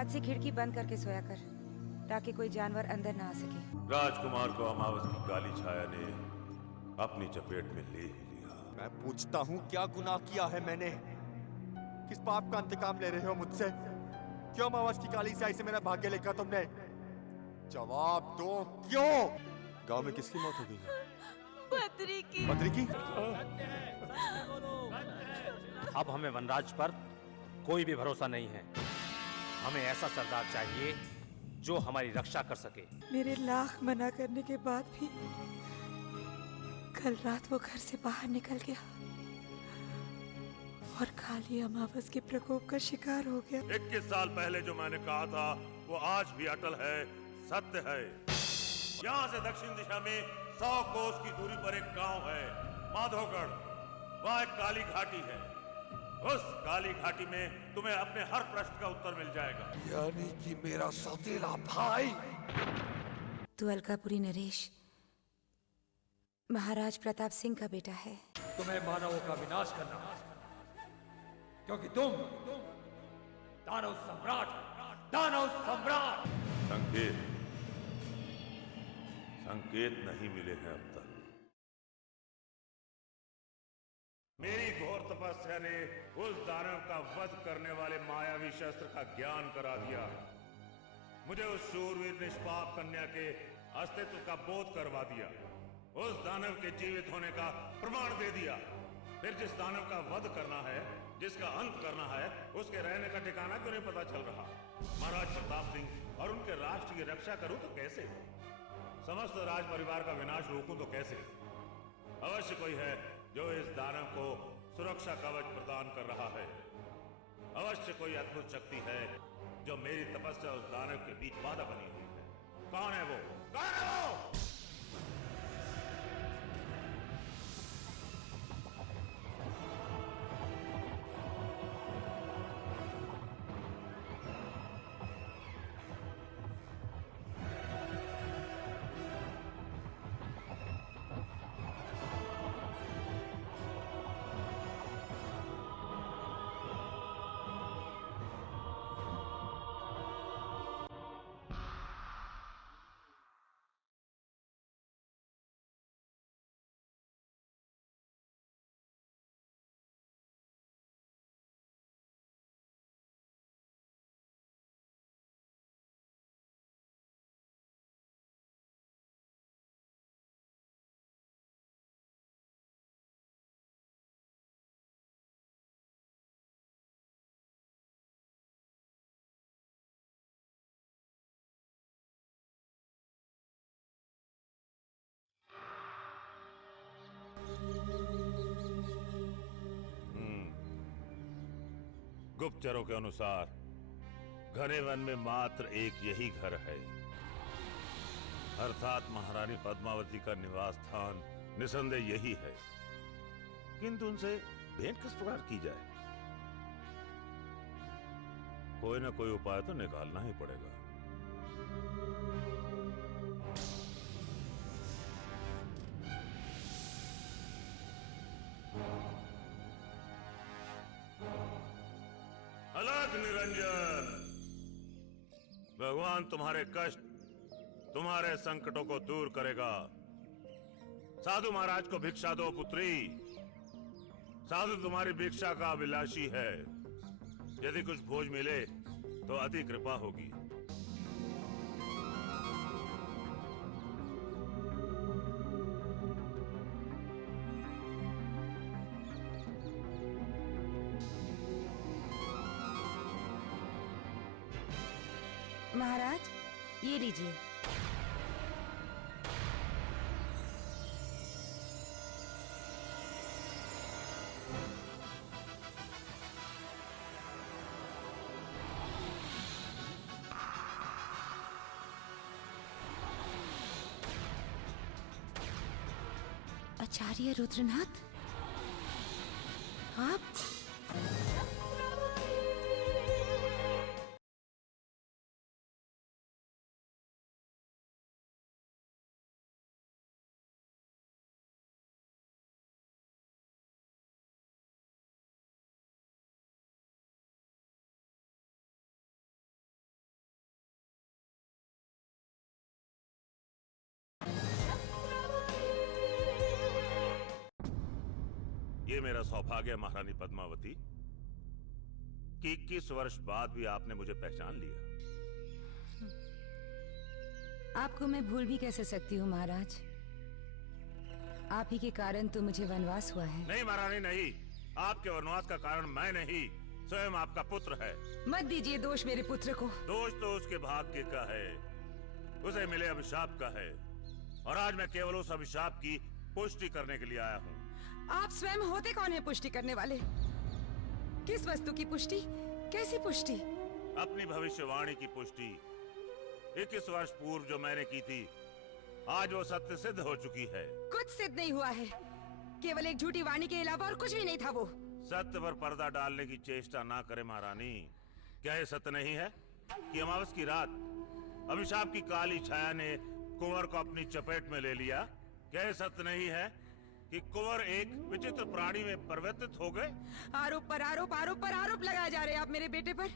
आज से खिड़की बंद करके सोया कर, ताकि कोई जानवर अंदर ना आ सके। राजकुमार को अमावस की काली छाया ने अपनी चपेट में ले ही लिया। मैं पूछता हूँ, क्या गुनाह किया है मैंने? किस पाप का इंतकाम ले रहे हो मुझसे? क्यों अमावस की काली स्याही से मेरा भाग्य लिखा तुमने? जवाब दो, क्यों? गांव में किसकी मौत हो गई है? बद्री की। बद्री की? अब हमें वनराज पर कोई भी भरोसा नहीं है। हमें ऐसा सरदार चाहिए जो हमारी रक्षा कर सके। मेरे लाख मना करने के बाद भी कल रात वो घर से बाहर निकल गया और काली अमावस के प्रकोप का शिकार हो गया। 21 साल पहले जो मैंने कहा था वो आज भी अटल है, सत्य है। यहाँ से दक्षिण दिशा में 100 कोस की दूरी पर एक गांव है, माधोगढ़। वहाँ एक काली घाटी है। उस काली घाटी में तुम्हें अपने हर प्रश्न का उत्तर मिल जाएगा। यानी कि मेरा सौतेला भाई? तू अलकापुरी नरेश महाराज प्रताप सिंह का बेटा है। तुम्हें मानवों का विनाश करना, क्योंकि तुम दानव सम्राट हो, दानव सम्राट। संकेत नहीं मिले हैं अब तक। मेरी घोर तपस्या ने उस दानव का वध करने वाले मायावी शस्त्र का ज्ञान करा दिया। मुझे उस शूरवीर निष्पाप कन्या के अस्तित्व का बोध करवा दिया, उस दानव के जीवित होने का प्रमाण दे दिया। फिर जिस दानव का वध करना है, जिसका अंत करना है, उसके रहने का ठिकाना क्यों नहीं पता चल रहा? महाराज प्रताप सिंह और उनके राष्ट्र की रक्षा करूं तो कैसे? समस्त राज परिवार का विनाश रोकूं तो कैसे? अवश्य कोई है जो इस दानव को सुरक्षा कवच प्रदान कर रहा है। अवश्य कोई अद्भुत शक्ति है जो मेरी तपस्या उस दानव के बीच बाधा बनी हुई है। कौन है वो? कौन है वो? गुप्तचरों के अनुसार घने वन में मात्र एक यही घर है, अर्थात महारानी पद्मावती का निवास स्थान निसंदेह यही है। किंतु उनसे भेंट किस प्रकार की जाए? कोई ना कोई उपाय तो निकालना ही पड़ेगा। अलग निरंजन, भगवान तुम्हारे कष्ट, तुम्हारे संकटों को दूर करेगा। साधु महाराज को भिक्षा दो पुत्री। साधु तुम्हारी भिक्षा का अभिलाषी है। यदि कुछ भोज मिले तो अति कृपा होगी। महाराज, ये लीजिए। आचार्य रुद्रनाथ, आप? ये मेरा सौभाग्य है महारानी पद्मावती कि 21 वर्ष बाद भी आपने मुझे पहचान लिया। आपको मैं भूल भी कैसे सकती हूँ महाराज? आप ही के कारण तो मुझे वनवास हुआ है। नहीं महारानी नहीं, आपके वनवास का कारण मैं नहीं, स्वयं आपका पुत्र है। मत दीजिए दोष मेरे पुत्र को। दोष तो उसके भाग्य का है, उसे मिले अभिशाप का है, और आज मैं केवल उस अभिशाप की पुष्टि करने के लिए आया हूँ। आप स्वयं होते कौन है पुष्टि करने वाले? किस वस्तु की पुष्टि? कैसी पुष्टि? अपनी भविष्यवाणी की पुष्टि 21 वर्ष पूर्व जो मैंने की थी, आज वो सत्य सिद्ध हो चुकी है। कुछ सिद्ध नहीं हुआ है, केवल एक झूठी वाणी के अलावा और कुछ भी नहीं था वो। सत्य पर पर्दा डालने की चेष्टा ना करे महारानी। क्या ये सत्य नहीं है कि अमावस की रात अभिशाप की काली छाया ने कुंवर को अपनी चपेट में ले लिया? क्या ये सत्य नहीं है कि कुंवर एक विचित्र प्राणी में परिवर्तित हो गए? आरोप पर आरोप, आरोप पर आरोप लगाए जा रहे हैं आप मेरे बेटे पर।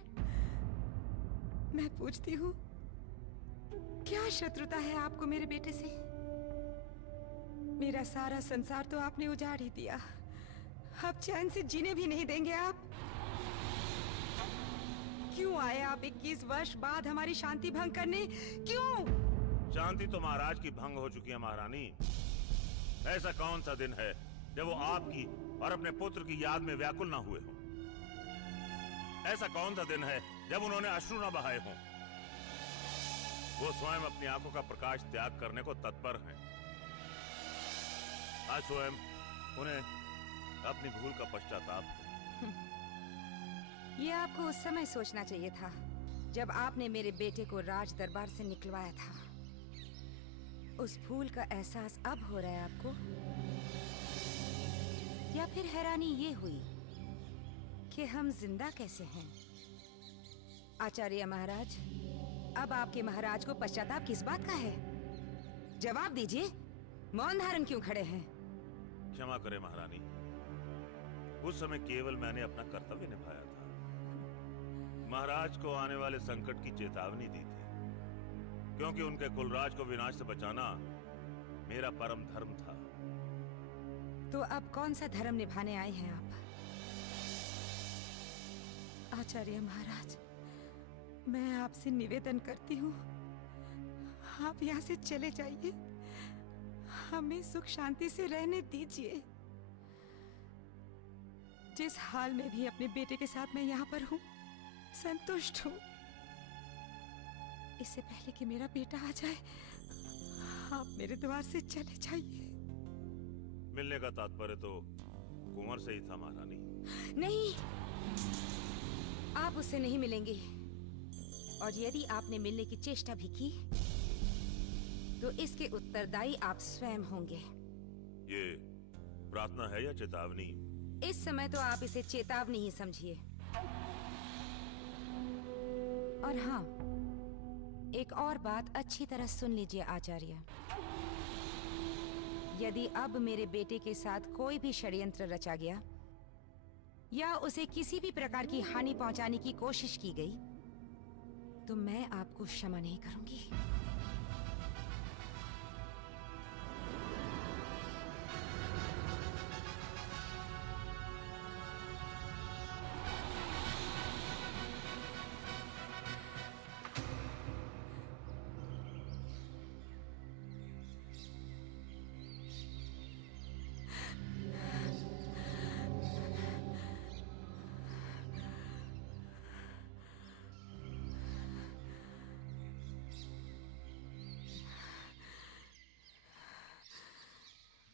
मैं पूछती हूँ, क्या शत्रुता है आपको मेरे बेटे से? मेरा सारा संसार तो आपने उजाड़ ही दिया, अब चैन से जीने भी नहीं देंगे आप। क्यों आए आप 21 वर्ष बाद हमारी शांति भंग करने? क्यों? शांति तो महाराज की भंग हो चुकी है महारानी। ऐसा कौन सा दिन है जब वो आपकी और अपने पुत्र की याद में व्याकुल ना हुए हों? ऐसा कौन सा दिन है जब उन्होंने अश्रु न बहाए हों? वो स्वयं अपनी आंखों का प्रकाश त्याग करने को तत्पर हैं। आज स्वयं उन्हें अपनी भूल का पश्चाताप है। ये आपको उस समय सोचना चाहिए था जब आपने मेरे बेटे को राज दरबार से निकलवाया था। उस भूल का एहसास अब हो रहा है आपको? या फिर हैरानी ये हुई कि हम जिंदा कैसे हैं? आचार्य महाराज, अब आपके महाराज को पश्चाताप किस बात का है? जवाब दीजिए, मौन धारण क्यों खड़े हैं? क्षमा करें महारानी, उस समय केवल मैंने अपना कर्तव्य निभाया था। महाराज को आने वाले संकट की चेतावनी दी थी, क्योंकि उनके कुलराज को विनाश से बचाना मेरा परम धर्म था। तो अब कौन सा धर्म निभाने आए हैं आप? आचार्य महाराज, मैं आपसे निवेदन करती हूँ, आप यहाँ से चले जाइए, हमें सुख शांति से रहने दीजिए। जिस हाल में भी अपने बेटे के साथ मैं यहाँ पर हूँ, संतुष्ट हूँ। इससे पहले कि मेरा बेटा आ जाए, आप मेरे द्वार से चले जाइए। मिलने का तात्पर्य तो कुंवर से ही था महारानी। नहीं, आप उससे नहीं मिलेंगे, और यदि आपने मिलने की चेष्टा भी की तो इसके उत्तरदायी आप स्वयं होंगे। ये प्रार्थना है या चेतावनी? इस समय तो आप इसे चेतावनी ही समझिए। और हाँ, एक और बात अच्छी तरह सुन लीजिए आचार्य। यदि अब मेरे बेटे के साथ कोई भी षड्यंत्र रचा गया या उसे किसी भी प्रकार की हानि पहुंचाने की कोशिश की गई, तो मैं आपको क्षमा नहीं करूंगी।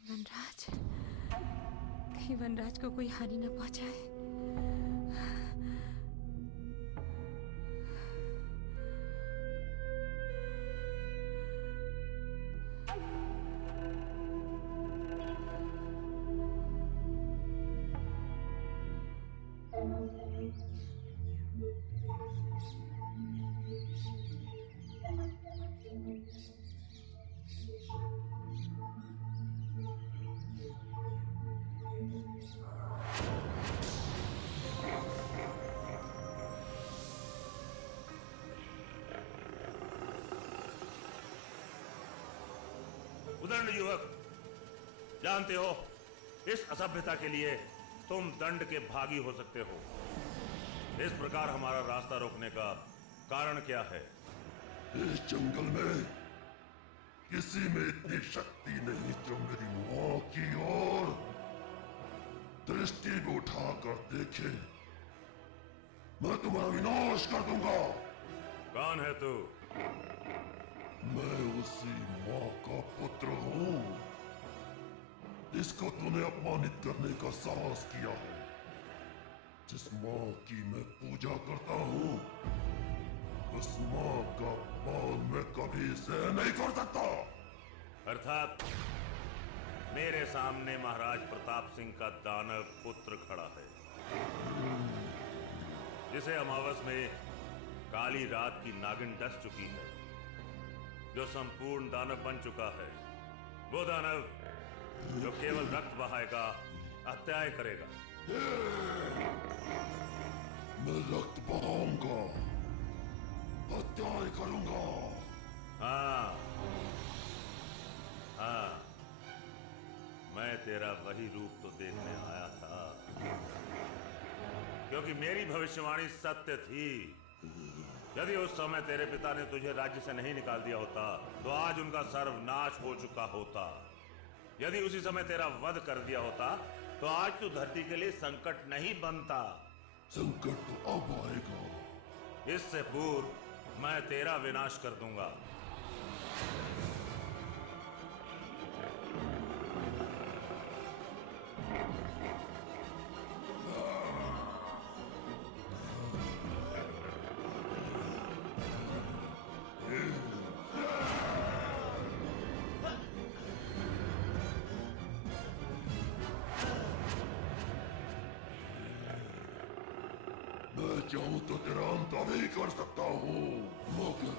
वनराज, कहीं वनराज को कोई हानि न पहुंचाए। उदंड युवक, जानते हो इस असभ्यता के लिए तुम दंड के भागी हो सकते हो। इस प्रकार हमारा रास्ता रोकने का कारण क्या है? इस जंगल में किसी में इतनी शक्ति नहीं जो मेरी मां की ओर दृष्टि भी उठाकर देखे। मैं तुम्हारा विनाश कर दूंगा। कौन है तू? मैं उसी मां का पुत्र हूं जिसको तूने अपमानित करने का साहस किया है। जिस मां की मैं पूजा करता हूं उस मां का अपमान मैं कभी सहन नहीं कर सकता। अर्थात मेरे सामने महाराज प्रताप सिंह का दानव पुत्र खड़ा है, जिसे अमावस में काली रात की नागिन डस चुकी है, जो संपूर्ण दानव बन चुका है। वो दानव जो केवल रक्त बहाएगा, हत्याएं करेगा। मैं रक्त बहाऊंगा, हत्याएं करूंगा। हाँ हाँ, मैं तेरा वही रूप तो देखने आया था, क्योंकि मेरी भविष्यवाणी सत्य थी। यदि उस समय तेरे पिता ने तुझे राज्य से नहीं निकाल दिया होता तो आज उनका सर्वनाश हो चुका होता। यदि उसी समय तेरा वध कर दिया होता तो आज तू धरती के लिए संकट नहीं बनता। संकट तो अब आएगा। इससे पूर्व मैं तेरा विनाश कर दूंगा। मैं चाहूं तो तेरा अंत अभी कर सकता हूं, मगर